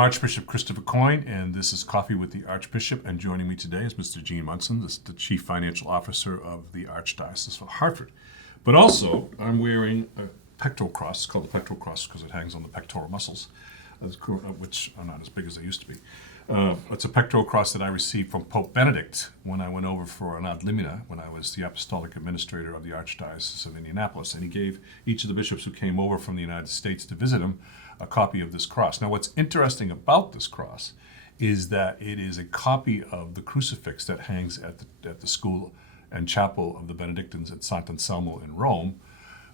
Archbishop Coyne, and this is Coffee with the Archbishop. And joining me today is Mr. Gene Munson, the Chief Financial Officer of the Archdiocese of Hartford. But also, I'm wearing a pectoral cross. It's called the pectoral cross because it hangs on the pectoral muscles, which are not as big as they used to be. It's a pectoral cross that I received from Pope Benedict when I went over for an ad limina when I was the Apostolic Administrator of the Archdiocese of Indianapolis. And he gave each of the bishops who came over from the United States to visit him a copy of this cross. Now, what's interesting about this cross is that it is a copy of the crucifix that hangs at the school and chapel of the Benedictines at Sant'Anselmo in Rome,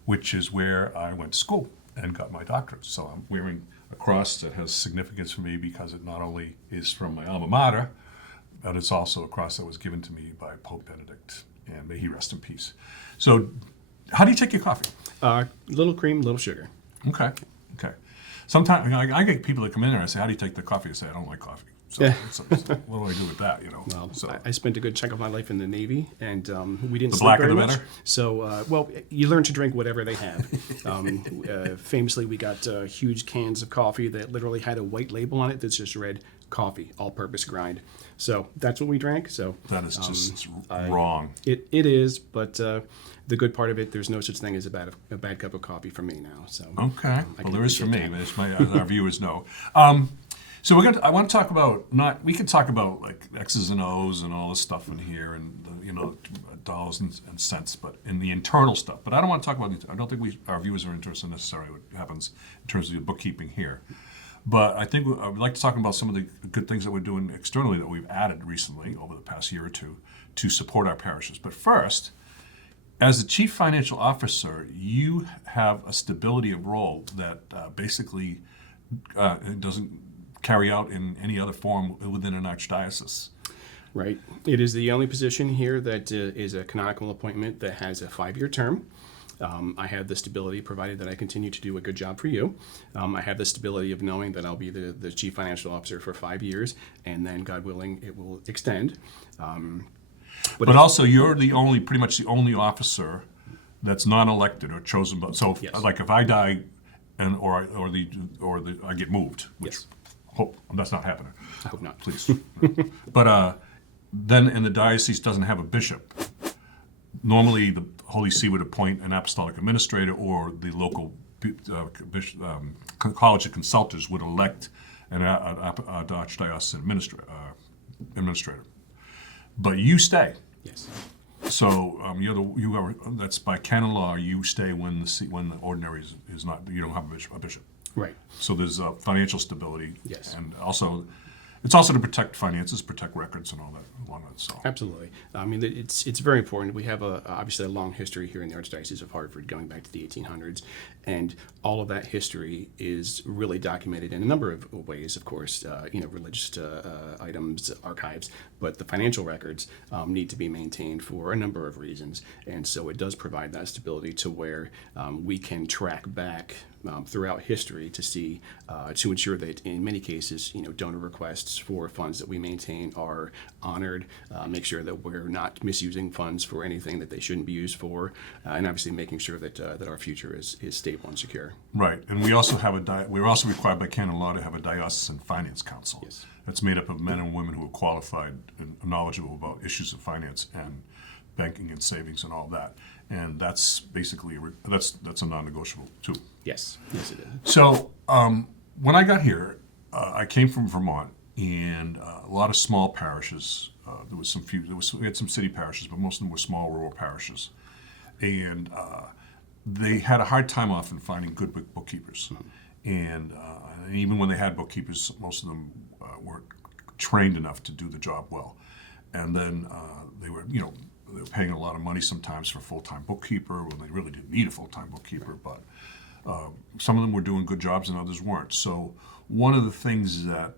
which is where I went to school and got my doctorate. So I'm wearing a cross that has significance for me because it not only is from my alma mater, but it's also a cross that was given to me by Pope Benedict, and may he rest in peace. So, how do you take your coffee? Little cream, little sugar. Okay. Sometimes I get people that come in there and I say, how do you take the coffee? I say, I don't like coffee. So what do I do with that, Well, I spent a good chunk of my life in the Navy, and we didn't The sleep blacker very the much. better? So, you learn to drink whatever they have. Famously, we got huge cans of coffee that literally had a white label on it that's just read, coffee, all-purpose grind. So that's what we drank. So that is just wrong. It is, but the good part of it, there's no such thing as a bad cup of coffee for me now. So okay, well there is for me, but our viewers know. So I want to talk about we can talk about like X's and O's and all this stuff in here, and dollars and cents, but in the internal stuff. But I don't want to talk about. I don't think our viewers are interested necessarily what happens in terms of the bookkeeping here. But I think I would like to talk about some of the good things that we're doing externally that we've added recently over the past year or two to support our parishes. But first, as the Chief Financial Officer, you have a stability of role that basically doesn't carry out in any other form within an archdiocese. Right. It is the only position here that is a canonical appointment that has a 5-year term. I have the stability, provided that I continue to do a good job for you. I have the stability of knowing that I'll be the Chief Financial Officer for 5 years, and then, God willing, it will extend. But also, you're pretty much the only officer that's non-elected or chosen. So, yes. Like if I die, or I get moved, which yes. Hope that's not happening. I hope not. Please. But then, and the diocese doesn't have a bishop. Normally, the Holy See would appoint an apostolic administrator, or the local college of consultors would elect an archdiocesan administrator. But you stay. Yes. So that's by canon law. You stay when the ordinary is not. You don't have a bishop. Right. So there's financial stability. Yes. And also, it's also to protect finances, protect records, and all that along that. So. Absolutely. I mean, it's very important. We have obviously a long history here in the Archdiocese of Hartford, going back to the 1800s, and all of that history is really documented in a number of ways. Of course, religious items, archives, but the financial records need to be maintained for a number of reasons, and so it does provide that stability to where we can track back throughout history to see to ensure that in many cases, donor requests for funds that we maintain are honored. Make sure that we're not misusing funds for anything that they shouldn't be used for, and obviously making sure that our future is stable and secure. Right, and we also have we're also required by canon law to have a diocesan finance council. Yes. That's made up of men and women who are qualified and knowledgeable about issues of finance and banking and savings and all that. And that's basically that's a non-negotiable too. Yes, it is. So when I got here, I came from Vermont, and a lot of small parishes. We had some city parishes, but most of them were small rural parishes, and they had a hard time often finding good bookkeepers. Mm-hmm. And even when they had bookkeepers, most of them weren't trained enough to do the job well. And then they were paying a lot of money sometimes for a full-time bookkeeper when they really didn't need a full-time bookkeeper. But some of them were doing good jobs and others weren't. So one of the things that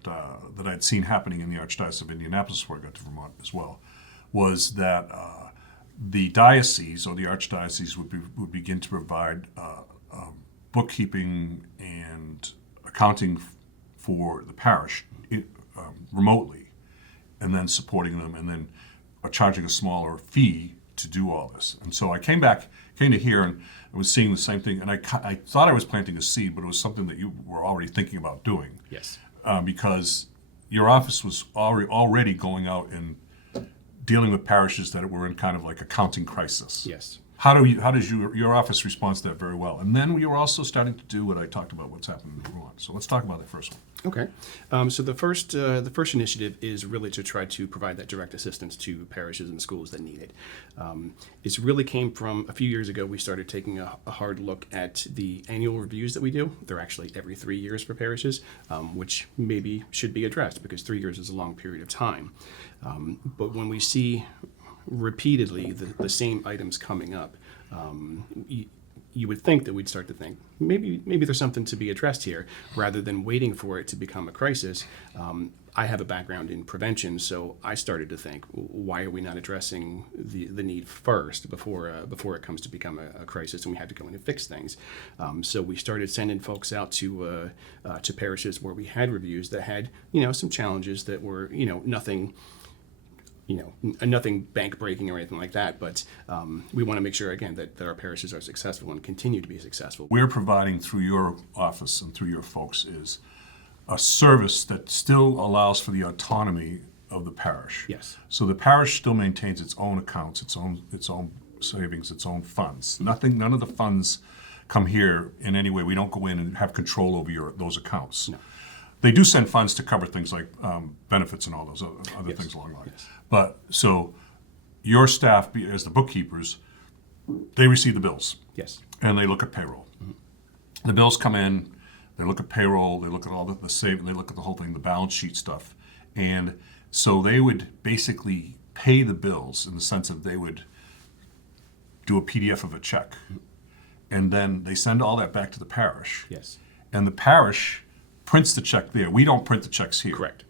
I'd seen happening in the Archdiocese of Indianapolis before I got to Vermont as well was that the diocese or the archdiocese would begin to provide bookkeeping and accounting for the parish remotely, and then supporting them, and then charging a smaller fee to do all this. And so I came to here, and I was seeing the same thing, and I thought I was planting a seed, but it was something that you were already thinking about doing. Yes. because your office was already going out and dealing with parishes that were in kind of like a counting crisis. Yes. How does your office respond to that very well? And then we were also starting to do what I talked about, what's happening in Rouen. So let's talk about that first one. Okay. So the first initiative is really to try to provide that direct assistance to parishes and schools that need it. It's really came from a few years ago. We started taking a hard look at the annual reviews that we do. They're actually every 3 years for parishes, which maybe should be addressed because 3 years is a long period of time. But when we see repeatedly the same items coming up, you would think that we'd start to think maybe there's something to be addressed here rather than waiting for it to become a crisis. I have a background in prevention, so I started to think, why are we not addressing the need first before it comes to become a crisis and we had to go in and fix things? So we started sending folks out to parishes where we had reviews that had some challenges that were nothing bank breaking or anything like that, but we want to make sure, again, that our parishes are successful and continue to be successful. We're providing through your office and through your folks is a service that still allows for the autonomy of the parish. Yes. So the parish still maintains its own accounts, its own savings, its own funds. None of the funds come here in any way. We don't go in and have control over those accounts. No. They do send funds to cover things like benefits and all those other things along the line. Yes. But so your staff, as the bookkeepers, they receive the bills. Yes. And they look at payroll. Mm-hmm. The bills come in, they look at payroll, they look at all the save, they look at the whole thing, the balance sheet stuff. And so they would basically pay the bills in the sense of they would do a PDF of a check. Mm-hmm. And then they send all that back to the parish. Yes. And the parish prints the check there. We don't print the checks here. Correct.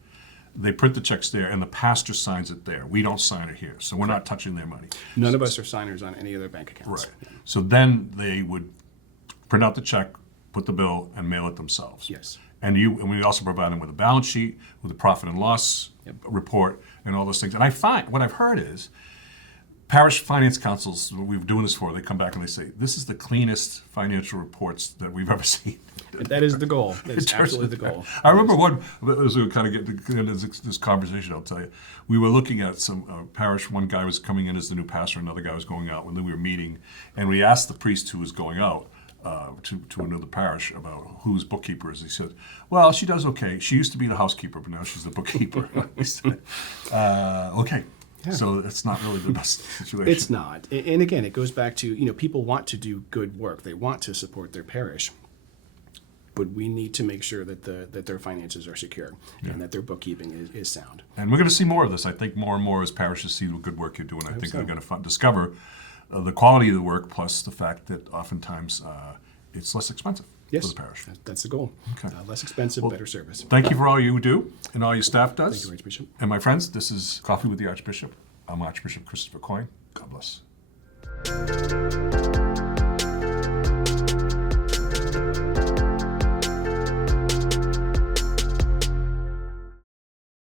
They print the checks there, and the pastor signs it there. We don't sign it here, so we're not touching their money. None of us are signers on any of their bank accounts. Right. Yeah. So then they would print out the check, put the bill, and mail it themselves. Yes. And we also provide them with a balance sheet, with a profit and loss report, and all those things. And I find what I've heard is parish finance councils, we've been doing this for, they come back and they say, this is the cleanest financial reports that we've ever seen. That is the goal. That's absolutely the goal. I remember as we kind of get into this conversation, I'll tell you, we were looking at some parish. One guy was coming in as the new pastor, another guy was going out. And then we were meeting, and we asked the priest who was going out to another parish about whose bookkeeper is. He said, well, she does okay. She used to be the housekeeper, but now she's the bookkeeper. We said, okay. Yeah. So it's not really the best situation. It's not. And again, it goes back to, people want to do good work. They want to support their parish. But we need to make sure that their finances are secure and that their bookkeeping is sound. And we're going to see more of this. I think more and more as parishes see the good work you're doing, I think they're going to discover the quality of the work plus the fact that oftentimes it's less expensive for the parish. That's the goal. Okay. Less expensive, better service. Thank you for all you do and all your staff does. Thank you, Archbishop. And my friends, this is Coffee with the Archbishop. I'm Archbishop Christopher Coyne. God bless.